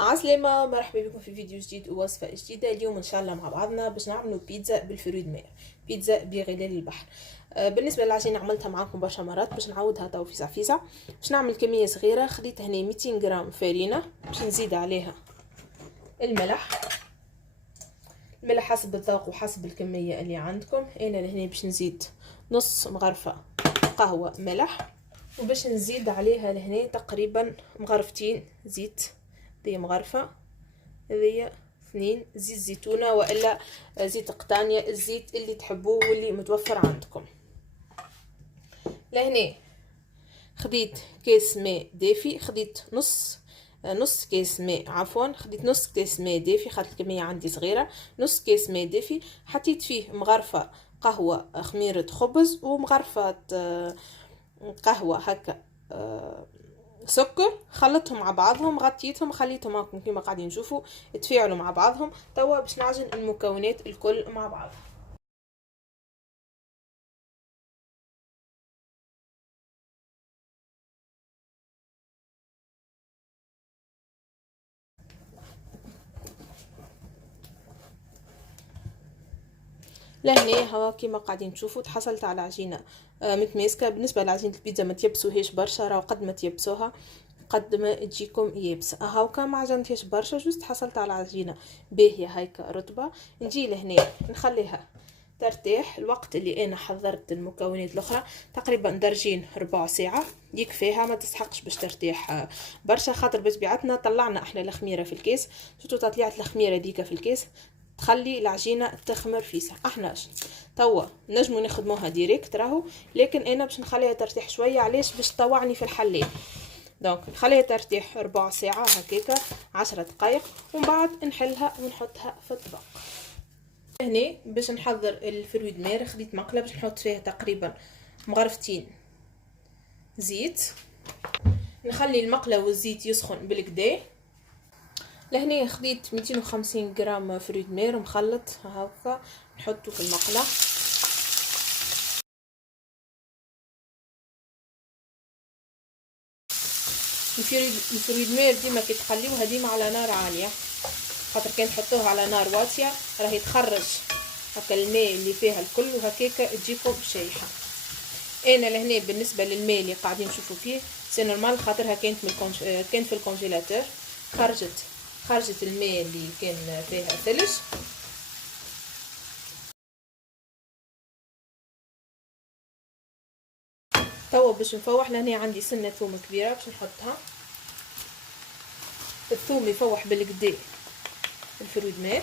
عسلامة، مرحبا بكم في فيديو جديد ووصفة جديدة. اليوم ان شاء الله مع بعضنا باش نعملوا بيتزا بالفرويد مير، بيتزا بغلال البحر. بالنسبة للعجينة عملتها معاكم برشا مرات، باش نعودها تو فيسع فيسع. باش نعمل كمية صغيرة. خديت هنا 200 غرام فرينة، باش نزيد عليها الملح حسب الذوق وحسب الكمية اللي عندكم. انا لهنا باش نزيد نص مغرفة قهوة ملح، وباش نزيد عليها لهنا تقريبا مغرفتين زيت. دي مغرفة، هذيا 2 زيت زيتونة والا زيت قطانية، الزيت اللي تحبوه واللي متوفر عندكم. لهنا خديت كاس ماء دافي، خديت نص كاس ماء، عفوا خديت نص كاس ماء دافي خاطر الكمية عندي صغيرة. نص كاس ماء دافي، حطيت فيه مغرفة قهوة خميرة خبز ومغرفة قهوة هكا سكر، خلطهم مع بعضهم، غطيتهم، خليتهم هاكم كيما قاعدين نشوفوا يتفاعلوا مع بعضهم. توا باش نعجن المكونات الكل مع بعض. لهنا هوا كيما قاعدين تشوفوا تحصلت على عجينه متماسكه. بالنسبه لعجينه البيتزا ما تيبسوهاش برشا، راهو قد ما تيبسوها قد ما تجيكم يابسه. هاوكا ما عجنتهاش برشا، جوست حصلت على عجينه باهيه هيك رطبه. نجي لهنا نخليها ترتاح الوقت اللي انا حضرت المكونات الاخرى، تقريبا درجين ربع ساعه يكفيها، ما تستحقش باش ترتاح برشا، خاطر بطبيعتنا طلعنا احنا الخميره في الكيس. شفتوا تطليعه الخميره ديكا في الكيس تخلي العجينه تخمر فيسع. احنا توا نجمو نخدموها ديريكت راهو، لكن انا باش نخليها ترتاح شويه. علاش؟ باش تطوعني في الحلين. دونك نخليها ترتاح ربع ساعه هكاكا 10 دقائق، ومن بعد نحلها ونحطها في الطبق. هنا باش نحضر الفرويد مير خديت مقله باش نحط فيها تقريبا مغرفتين زيت. نخلي المقله والزيت يسخن بالكدا. لهنا خديت 250 غرام فرويد مير مخلط هكا، نحطه في المقله. الفرويد مير ديما كي تخليوها ديما على نار عاليه، خاطر كان تحطوها على نار واطيه راهي تخرج هكا الماء اللي فيها الكل، وهكاكا تجيكم شايحه. انا لهنا بالنسبه للماء اللي قاعدين نشوفوا فيه سي نورمال، خاطرها كانت كانت في الكونجيلاتور، خرجت الماء اللي كان فيها ثلج. توا باش نفوح. لهنا عندي سنه ثوم كبيره باش نحطها. الثوم يفوح بالكدا الفرويد مير.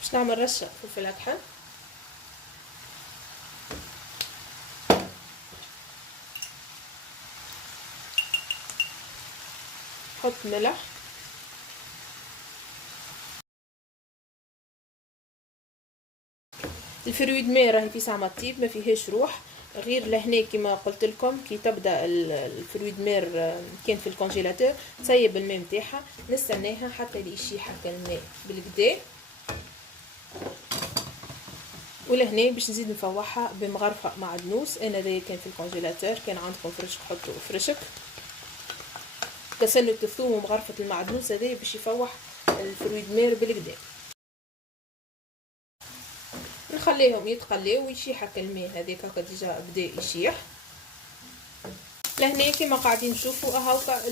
باش نعمل رشه فلفل اكحل، نحط ملح، الفرويد مير راهي في ساعه طيب ما فيهاش روح، غير لهنا كما قلت لكم كي تبدا الفرويد مير كان في الكونجيلاتور تسيب الماء نتاعها، نستناها حتى يشيح هكا الماء بالكدا. ولهنا باش نزيد نفوحها بمغرفه معدنوس. انا ذا كان في الكونجيلاتور، كان عندكم فرشك حطوا فرشك. كسنة الثوم ومغرفه المعدنوس هذا باش يفوح الفرويد مير بالكدا. نخليهم يتقليو ويشيح هكا الماء هذاك هكا ديجا بدا يشيح. لهنا كيما قاعدين نشوفوا هاكا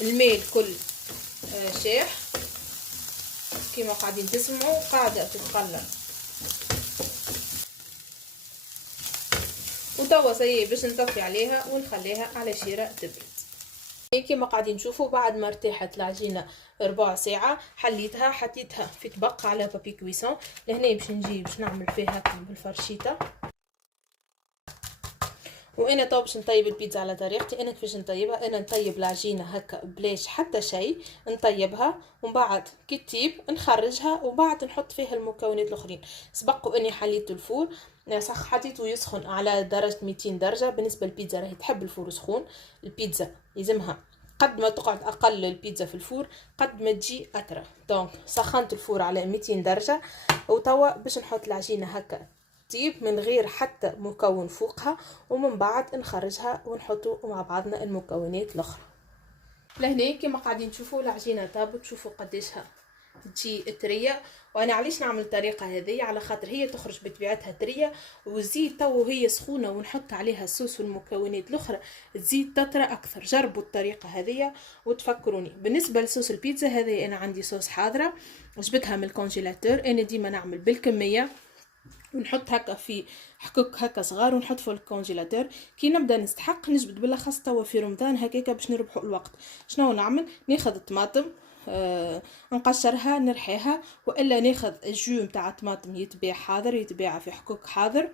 الماء الكل شاح كيما قاعدين تسمعوا، قاعده تتقلى. وتوا سي باش نطفي عليها ونخليها على شيره تبرد. كيما قاعدين نشوفوا بعد ما ارتاحت العجينه ربع ساعه حليتها، حطيتها في طبق على بابي كويسون. لهنا باش نجي باش نعمل فيها بالفرشيطه. وانا تو باش نطيب البيتزا على طريقتي. انا كيفاش نطيبها؟ انا نطيب العجينه هكا بلاش حتى شيء، نطيبها ومن بعد كي تطيب نخرجها وبعد نحط فيها المكونات الاخرين. سبق اني حليت الفور، صح حطيته يسخن على درجه 200 درجه. بالنسبه للبيتزا راهي تحب الفور سخون، البيتزا لازمها قد ما تقعد اقل البيتزا في الفور قد ما تجي اطرى. دونك سخنت الفور على 200 درجه، وتوا باش نحط العجينه هكا طيب من غير حتى مكون فوقها، ومن بعد نخرجها ونحطو مع بعضنا المكونات الاخرى. لهنا كما قاعدين تشوفوا العجينه طابت، تشوفوا قديشها تجي طريه. وانا علاش نعمل الطريقه هذه؟ على خاطر هي تخرج بطبيعتها طريه، وزيد تو وهي سخونه ونحط عليها الصوص والمكونات الاخرى تزيد تطرى اكثر. جربوا الطريقه هذه وتفكروني. بالنسبه لصوص البيتزا هذه انا عندي صوص حاضره جبتها من الكونجيلاتور. انا ديما نعمل بالكميه ونحط هكا في حكوك هكا صغار ونحط في الكونجيلاتور. كي نبدا نستحق نجبد بالاخص توا في رمضان هكاكا باش نربحوا الوقت. شنو نعمل؟ ناخذ الطماطم نقشرها نرحيها، والا ناخذ الجو نتاع الطماطم يتباع حاضر، يتباع في حكوك حاضر،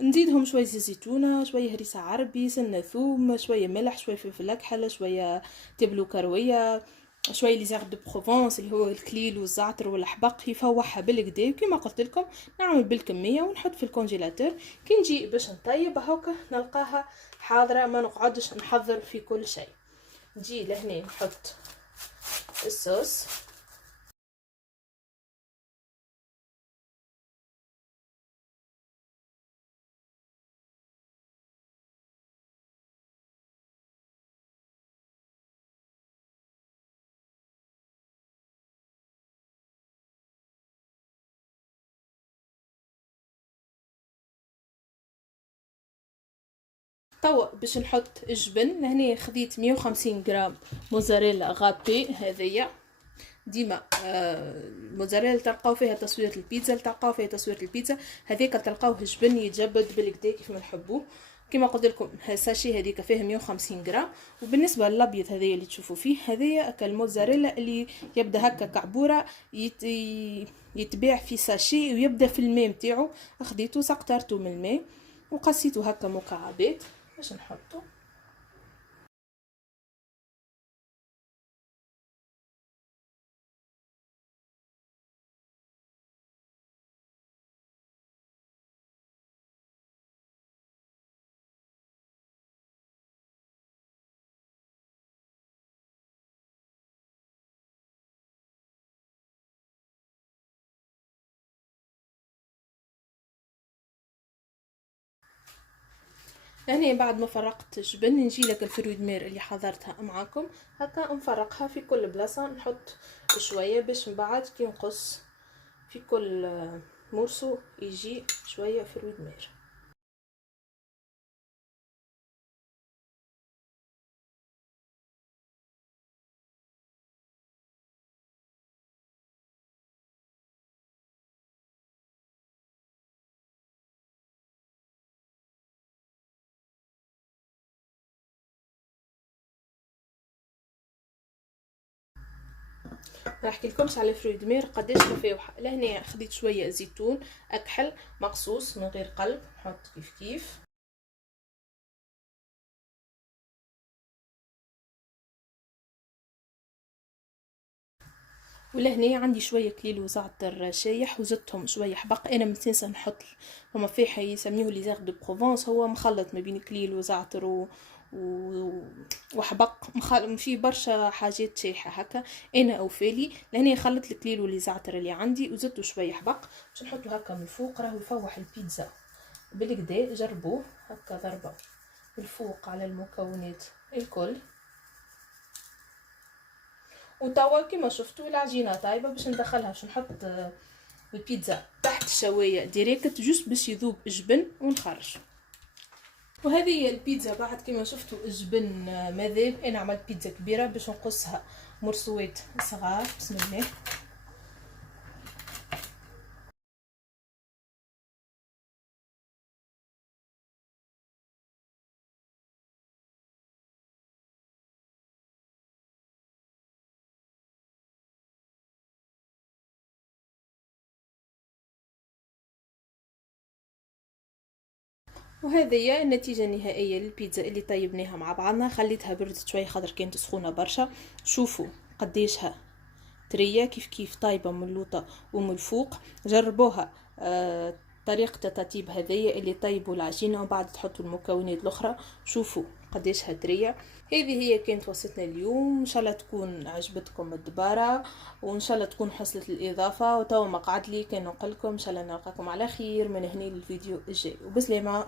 نزيدهم شويه زيتونه، شويه هريسه عربي، سنه ثوم، شويه ملح، شويه فلفل اكحل، شويه تبلو كرويه، شويه لي زيغ دو بروفونس اللي هو الكليل والزعتر والحبق، يفوحها بالكدا كما قلت لكم. نعمل بالكميه ونحط في الكونجيلاتور. كي نجي باش نطيب هاكا نلقاها حاضره، ما نقعدش نحضر في كل شيء. نجي لهنا نحط الصوص. توا باش نحط الجبن. لهنا خديت 150 غرام موزاريلا غابي. هذيا ديما الموزاريلا تلقاو فيها تصويره البيتزا، تلقاو فيها تصويره البيتزا. هذيك تلقاوه جبن يتجبد بالكدا كيف ما نحبوه. كما قلت لكم الساشي هذيك فيها 150 غرام. وبالنسبه للابيض هذايا اللي تشوفوا فيه هذايا كالموزاريلا اللي يبدا هكا كعبوره يتباع في ساشي ويبدا في الماء نتاعو. خديته سقطرته من الماء وقصيته هكا مكعبات باش نحطه. هنا بعد ما فرقت الجبن نجي لك الفرويد مير اللي حضرتها معاكم هكا نفرقها في كل بلاصه، نحط شويه باش من بعد كي نقص في كل مرسو يجي شويه فرويد مير. راح احكي لكمش على فرويد مير قداش مفاوحه. لهنا خديت شويه زيتون اكحل مقصوص من غير قلب، نحط كيف كيف. ولهنا عندي شويه كليل وزعتر شايح وزدتهم شويه حبق. انا متنسى نحط هما فيها يسميوه لي زيغ دو بروفونس، هو مخلط ما بين كليل وزعتر وحبق، فيه برشا حاجات شايحه هكا. انا اوفالي لهنا خلط الكليل واللي زعتر اللي عندي وزدته شويه حبق باش نحطه هكا من الفوق. راهو يفوح البيتزا بالكدا. جربوه هكا ضربه الفوق على المكونات الكل. وتوا كيما شفتوا العجينه طايبه باش ندخلها، باش نحط البيتزا تحت الشوايه ديريكت جوست باش يذوب الجبن ونخرج. وهذه هي البيتزا بعد كيما شفتوا الجبن ماذاب. انا عملت بيتزا كبيره باش نقصها مرسوات صغار. بسم الله. وهذه هي النتيجه النهائيه للبيتزا اللي طيبناها مع بعضنا. خليتها بردت شويه خاطر كانت سخونه برشا. شوفوا قديشها طريه كيف كيف طايبه من اللوطه ومن الفوق. جربوها طريقه التطيب هذه اللي طيبوا العجينه وبعد تحطوا المكونات الاخرى. شوفوا قديش هدريه. هذه هي كانت وصفتنا اليوم، ان شاء الله تكون عجبتكم الدباره، وان شاء الله تكون حصلت الاضافه. وتوا ما قعد لي كان نقول لكم ان شاء الله نلقاكم على خير من هنا للفيديو الجاي، وبسلامه.